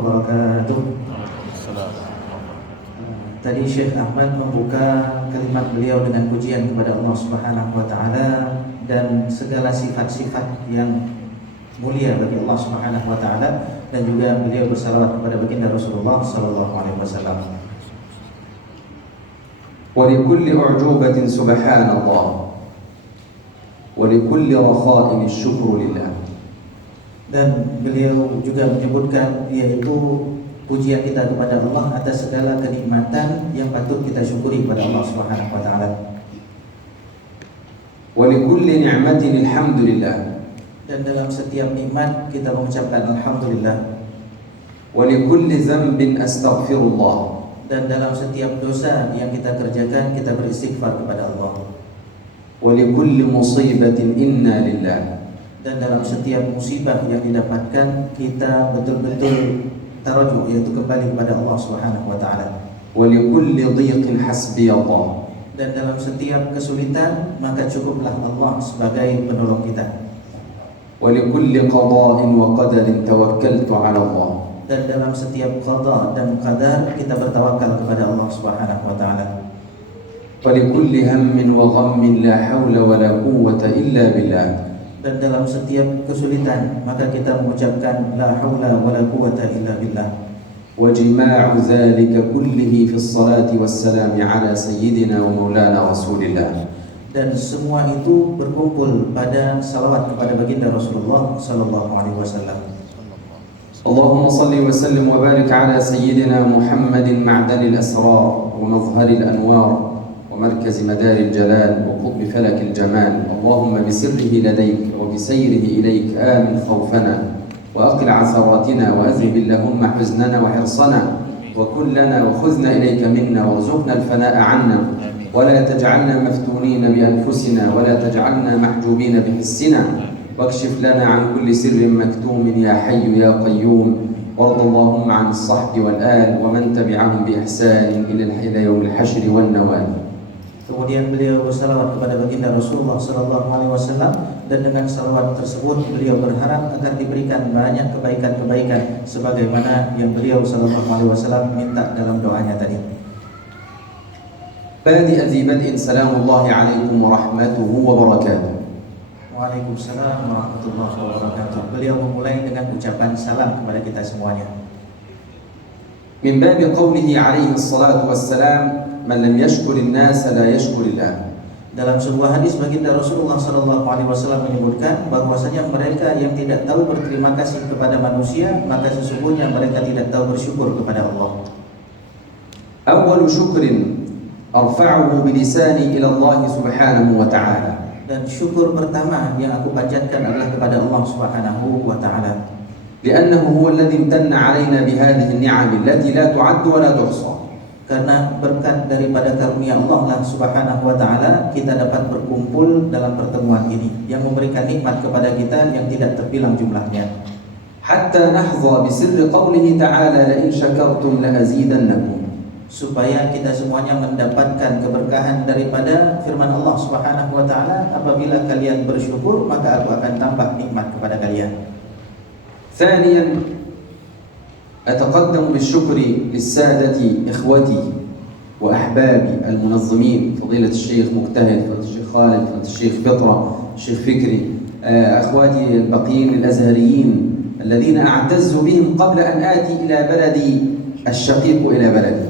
wabarakatuh. Tadi Syekh Ahmad membuka kalimat beliau dengan pujian kepada Allah Subhanahu wa taala dan segala sifat-sifat yang mulia bagi Allah Subhanahu wa taala, dan juga beliau bersalawat kepada baginda Rasulullah sallallahu alaihi wasallam. Wa likulli u'jubatin subhanallah wa likulli rakha'in syukru lillah. Dan beliau juga menyebutkan yaitu pujian kita kepada Allah atas segala kenikmatan yang patut kita syukuri kepada Allah Subhanahu wa taala. Wa likulli ni'matin alhamdulillah. Dan dalam setiap nikmat kita mengucapkan alhamdulillah. Wa likulli dhanbin astaghfirullah. Dan dalam setiap dosa yang kita kerjakan kita beristighfar kepada Allah. Wa likulli musibatin inna lillah. Dan dalam setiap musibah yang didapatkan kita betul-betul tarujuh, yaitu kembali kepada Allah Subhanahu wa taala. Wa likulli dhiqin hasbiyallah. Dan dalam setiap kesulitan maka cukuplah Allah sebagai penolong kita. Wa likulli qada'in wa qadarin tawakkaltu 'ala Allah. Dan dalam setiap qada dan qadar kita bertawakal kepada Allah Subhanahu wa taala. Wa likulli hammin wa ghammin la haula wa la quwwata illa billah. Dan dalam setiap kesulitan maka kita mengucapkan la haula wa la quwwata illa billah. Wa jima'u dzalika kullihi fi sholati wassalam ala sayyidina wa maulana Rasulillah. Dan semua itu berkumpul pada salawat kepada baginda Rasulullah sallallahu alaihi wasallam. Allahumma salli wa sallim wa barik ala sayyidina Muhammadin ma'danil asrar wa mazharil anwar مركز مدار الجلال وقطب فلك الجمال. اللهم بسره لديك وبسيره إليك آمن خوفنا وأقل عثراتنا وأذهب اللهم حزننا وحرصنا وكن لنا وخذنا إليك منا وارزقنا الفناء عنا ولا تجعلنا مفتونين بأنفسنا ولا تجعلنا محجوبين بحسنا واكشف لنا عن كل سر مكتوم يا حي يا قيوم. وارض اللهم عن الصحب والآل ومن تبعهم بإحسان إلى يوم الحشر والنوال. Kemudian beliau bersalawat kepada baginda Rasulullah sallallahu alaihi wasallam, dan dengan salawat tersebut beliau berharap agar diberikan banyak kebaikan-kebaikan sebagaimana yang beliau sallallahu alaihi wasallam minta dalam doanya tadi. بادئ ذي بدء سلام الله عليكم ورحمته وبركاته. Waalaikumsalam warahmatullahi wabarakatuh. Beliau memulai dengan ucapan salam kepada kita semuanya. من باب قوله عليه الصلاة والسلام من لم يشكر الناس لا يشكر الله. Dalam sebuah hadis baginda Rasulullah sallallahu alaihi wasallam menyebutkan bahwasanya mereka yang tidak tahu berterima kasih kepada manusia, maka sesungguhnya mereka tidak tahu bersyukur kepada Allah. أول شكر أرفعه بلساني إلى الله سبحانه وتعالى. Dan syukur pertama yang aku panjatkan adalah kepada Allah Subhanahu wa taala. لأنه هو الذي امتن علينا بهذه النعم التي لا تعد ولا تحصى. Karena berkat daripada karunia Allah lah Subhanahu wa taala kita dapat berkumpul dalam pertemuan ini yang memberikan nikmat kepada kita yang tidak terbilang jumlahnya. حتى نحظى بسر قوله تعالى لئن شكرتم لأزيدنكم. Supaya kita semuanya mendapatkan keberkahan daripada firman Allah Subhanahu wa taala, apabila kalian bersyukur maka aku akan tambah nikmat kepada kalian. ثانيا أتقدم بالشكر للسادة إخوتي وأحبابي المنظمين، فضيلة الشيخ مجتهد، فضيلة الشيخ خالد، فضيلة الشيخ فطرة، الشيخ فكري، أخواتي الباقيين الأزهريين الذين أعتز بهم قبل أن آتي إلى بلدي الشقيق إلى بلدي.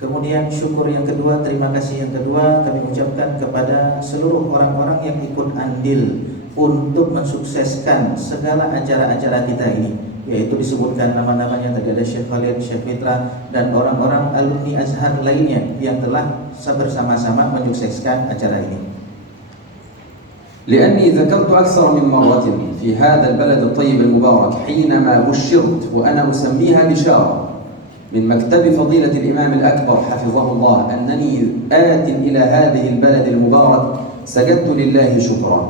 Kemudian syukur yang kedua, terima kasih yang kedua kami ucapkan kepada seluruh orang-orang yang ikut andil untuk mensukseskan segala acara-acara kita ini, yaitu disebutkan nama-namanya tadi, ada Syekh Khalid, Syekh Fitra, dan orang-orang alumni Azhar lainnya yang telah bersama-sama menyukseskan acara ini. لأني ذكرت أكثر من مرة في هذا البلد الطيب المبارك حينما بشرت وأنا أسميها بشارة من مكتب فضيلة الإمام الأكبر حفظه الله أنني آت إلى هذه البلد المبارك سجدت لله شكرا.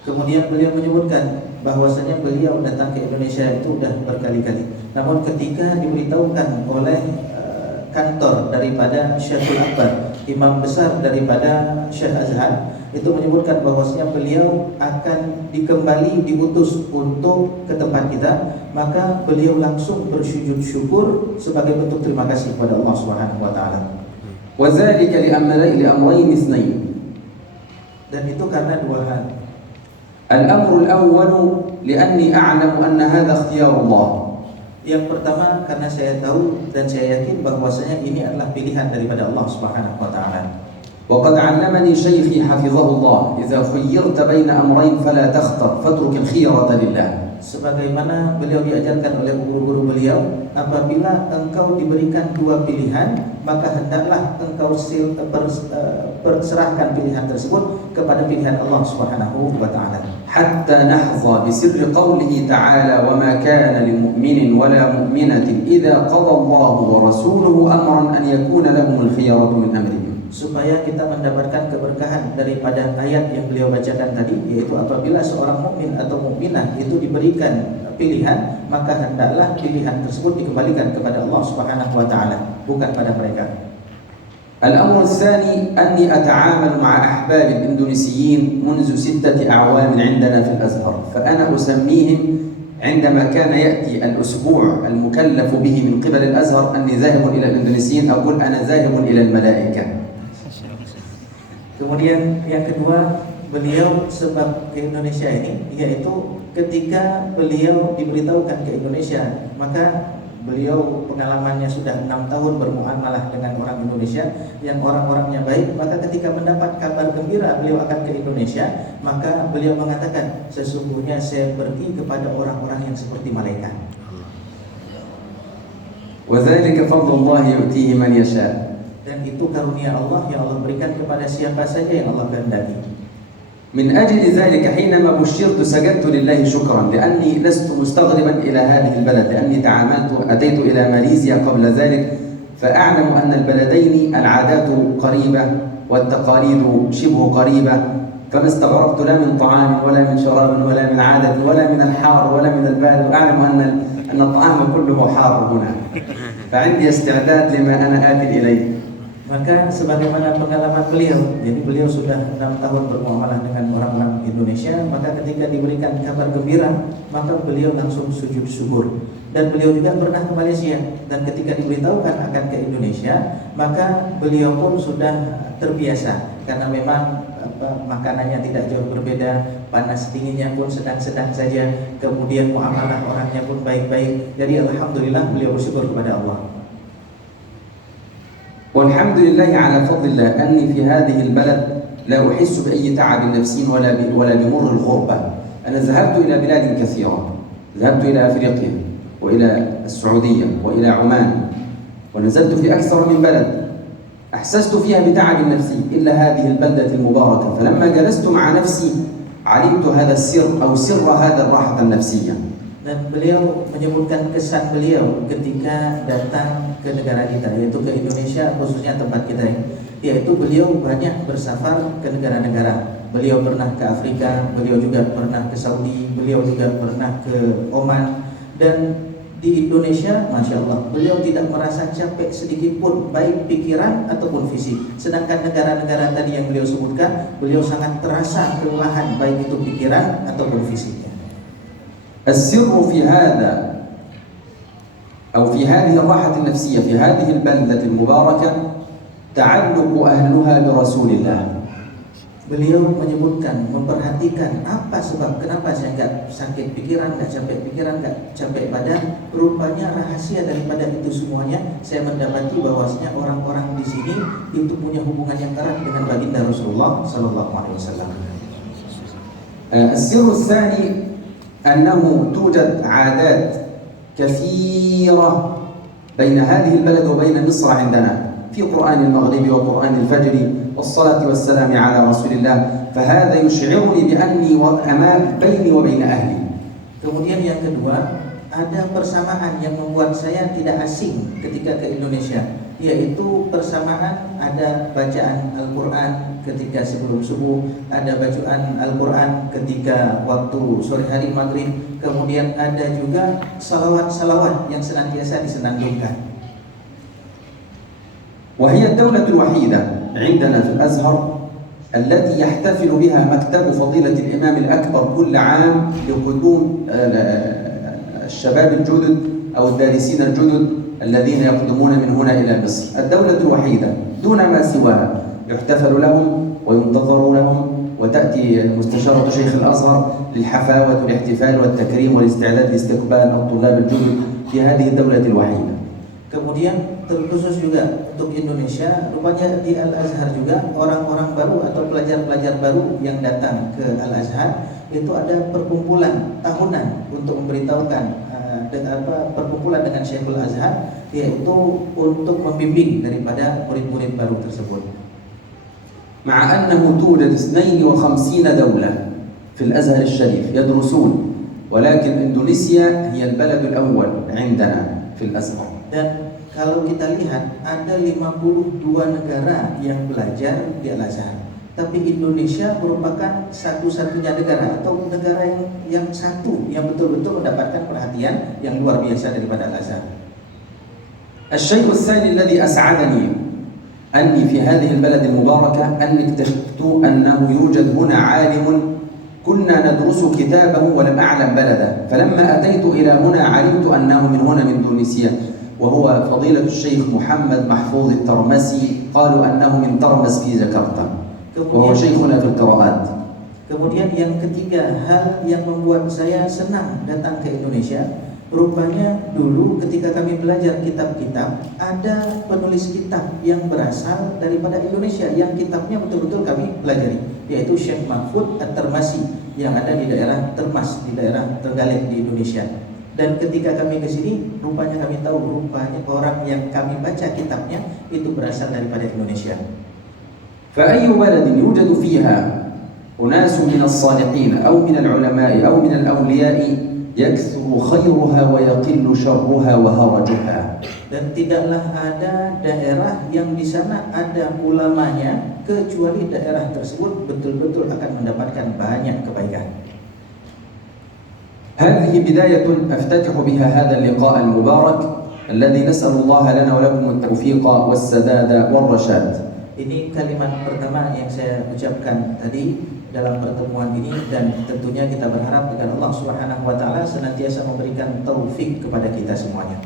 Kemudian beliau menyebutkan bahwasanya beliau datang ke Indonesia itu sudah berkali-kali. Namun ketika diberitahukan oleh kantor daripada Syekhul Akbar, imam besar daripada Syekh Azhar, itu menyebutkan bahwasanya beliau akan diutus untuk ke tempat kita, maka beliau langsung bersujud syukur sebagai bentuk terima kasih kepada Allah Subhanahu wa taala. وذلك لأمرين اثنين. Dan itu karena dua hal. الأمر الأول لأني أعلم أن هذا اختيار الله. Yang pertama karena saya tahu dan saya yakin bahwasanya ini adalah pilihan daripada Allah Subhanahu wa taala. وقد علمني شيخي حفظه الله إذا خيرت بين أمرين فلا تختر فاترك الخيرة لله. Sebagaimana beliau diajarkan oleh guru-guru beliau, apabila engkau diberikan dua pilihan, maka hendaklah engkau perserahkan pilihan tersebut kepada pilihan Allah Subhanahu wa taala. حتى نحظى بسر قوله تعالى وما كان لمؤمن ولا مؤمنة إذا قضى الله ورسوله أمرا أن يكون لهم الخيرة من أمرهم. Supaya kita mendapatkan keberkahan daripada ayat yang beliau bacakan tadi, yaitu apabila seorang mukmin atau mukminah itu diberikan pilihan, maka hendaklah pilihan tersebut dikembalikan kepada Allah Subhanahu wa taala, bukan pada mereka. الأمر الثاني أني أتعامل مع أحباب الإندونيسيين منذ 6 أعوام عندنا في الأزهر، فأنا أسميهم عندما كان يأتي الأسبوع المكلف به من قبل الأزهر أني ذاهب إلى الإندونيسيين أقول أنا ذاهب إلى الملائكة. Kemudian yang kedua, beliau sebab ke Indonesia ini, yaitu ketika beliau diberitahukan ke Indonesia, maka beliau pengalamannya sudah 6 tahun bermuamalah dengan orang Indonesia yang orang-orangnya baik, maka ketika mendapat kabar gembira beliau akan ke Indonesia, maka beliau mengatakan, sesungguhnya saya pergi kepada orang-orang yang seperti malaikat. وذلك فضل الله يؤتيه من يشاء. Dan itu karunia Allah yang Allah berikan kepada siapa saja yang Allah kehendaki. من أجل ذلك حينما بشرت سجدت لله شكرا لأني لست مستغربا إلى هذه البلد، لأني أتيت إلى ماليزيا قبل ذلك، فأعلم أن البلدين العادات قريبة والتقاليد شبه قريبة، فما استغربت لا من طعام ولا من شراب ولا من عادة ولا من الحار ولا من البارد، وأعلم أن الطعام كله حار هنا، فعندي استعداد لما أنا آت إليه. Maka sebagaimana pengalaman beliau, jadi beliau sudah 6 tahun bermuamalah dengan orang-orang Indonesia, maka ketika diberikan kabar gembira, maka beliau langsung sujud syukur. Dan beliau juga pernah ke Malaysia, dan ketika diberitahukan akan ke Indonesia, maka beliau pun sudah terbiasa, karena memang makanannya tidak jauh berbeda, panas dinginnya pun sedang-sedang saja, kemudian muamalah orangnya pun baik-baik. Jadi alhamdulillah beliau bersyukur kepada Allah. والحمد لله على فضل الله أني في هذه البلد لا أحس بأي تعب نفسي ولا بمر الغربة. أنا ذهبت إلى بلاد كثيرة، ذهبت إلى أفريقيا وإلى السعودية وإلى عمان، ونزلت في أكثر من بلد، أحسست فيها بتعب نفسي إلا هذه البلدة المباركة، فلما جلست مع نفسي علمت هذا السر أو سر هذا الراحة النفسية. Dan beliau menyebutkan kesan beliau ketika datang ke negara kita, yaitu ke Indonesia, khususnya tempat kita ini, yaitu beliau banyak bersafar ke negara-negara. Beliau pernah ke Afrika, beliau juga pernah ke Saudi, beliau juga pernah ke Oman. Dan di Indonesia, Masya Allah, beliau tidak merasa capek sedikit pun, baik pikiran ataupun fisik. Sedangkan negara-negara tadi yang beliau sebutkan, beliau sangat terasa kelelahan, baik itu pikiran ataupun fisiknya. السر في هذا أو في هذه الراحة النفسية في هذه البلدة المباركة تعلق أهلها برسول الله. Beliau menyebutkan, memperhatikan apa sebab kenapa saya nggak sakit pikiran, nggak capek pikiran, nggak capek badan. Rupanya rahasia daripada itu semuanya, saya mendapati bahwasanya orang-orang di sini itu punya hubungan yang erat dengan baginda Rasulullah Sallallahu Alaihi Wasallam. السر الثاني أنه توجد عادات كثيرة بين هذه البلد وبين مصر عندنا في قرآن المغرب وقرآن الفجر والصلاة والسلام على رسول الله، فهذا يشعرني بأني أمان بيني وبين أهلي. Kemudian yang kedua, ada persamaan yang membuat saya tidak asing ketika ke Indonesia, yaitu persamaan ada bacaan Al-Quran ketika sebelum subuh, ada bacaan Al-Quran ketika waktu sore hari maghrib, kemudian ada juga salawat-salawat yang senantiasa disenandungkan. وهي الدولة الوحيدة عندنا في الأزهر التي يحتفل بها مكتب فضيلة الإمام الأكبر كل عام لقدوم الشباب الجدد أو الدارسين الجدد الذين يقدمون من هنا إلى مصر. الدولة الوحيدة دون ما سواها يحتفل لهم وينتظر لهم، وتأتي مستشارة شيخ الأزهر للحفاوة والاحتفال والتكريم والاستعداد لاستقبال الطلاب الجدد في هذه الدولة الوحيدة. Kemudian terkhusus juga untuk Indonesia, rupanya di Al-Azhar juga orang-orang baru atau pelajar-pelajar baru yang datang ke Al-Azhar itu ada perkumpulan tahunan untuk memberitahukan perkumpulan dengan Syekhul Azhar, yaitu untuk membimbing daripada murid-murid baru tersebut. مع أنه توجد 52 دولة في الأزهر الشريف يدرسون، ولكن إندونيسيا هي البلد الأول عندنا في الأزهر. Dan kalau kita lihat ada 52 negara yang belajar di Al-Azhar, tapi Indonesia merupakan satu-satunya negara atau negara yang satu yang betul-betul mendapatkan perhatian yang luar biasa daripada Al-Azhar. الشيء الثاني الذي أسعدني أني في هذه البلد المباركة أني اكتشفت أنه يوجد هنا عالم كنا ندرس كتابه ولم أعلم بلده، فلما أتيت إلى هنا علمت أنه من هنا من تونسيا، وهو فضيلة الشيخ محمد محفوظ الترمسي، قالوا أنه من ترمس في جاكرتا، وهو شيخنا في القراءات. Kemudian yang ketiga, hal yang membuat saya senang datang ke Indonesia, rupanya dulu ketika kami belajar kitab-kitab, ada penulis kitab yang berasal daripada Indonesia yang kitabnya betul-betul kami pelajari, yaitu Syekh Mahfud At-Termasi yang ada di daerah Termas, di daerah Trenggalek di Indonesia. Dan ketika kami ke sini, rupanya kami tahu rupanya orang yang kami baca kitabnya itu berasal daripada Indonesia. فأي بلد يوجد فيها أناس من الصالحين أو من العلماء أو من الأولياء يكثر خيرها ويقل شرها وهرجها. Dan tidaklah ada daerah yang di sana ada ulamanya kecuali daerah tersebut betul-betul akan mendapatkan banyak kebaikan. هذه بداية أفتتح بها هذا اللقاء المبارك الذي نسأل الله لنا ولكم التوفيق والسداد والرشاد. Ini kalimat pertama yang saya ucapkan tadi dalam pertemuan ini, dan tentunya kita berharap agar Allah Subhanahu wa taala senantiasa memberikan taufik kepada kita semuanya.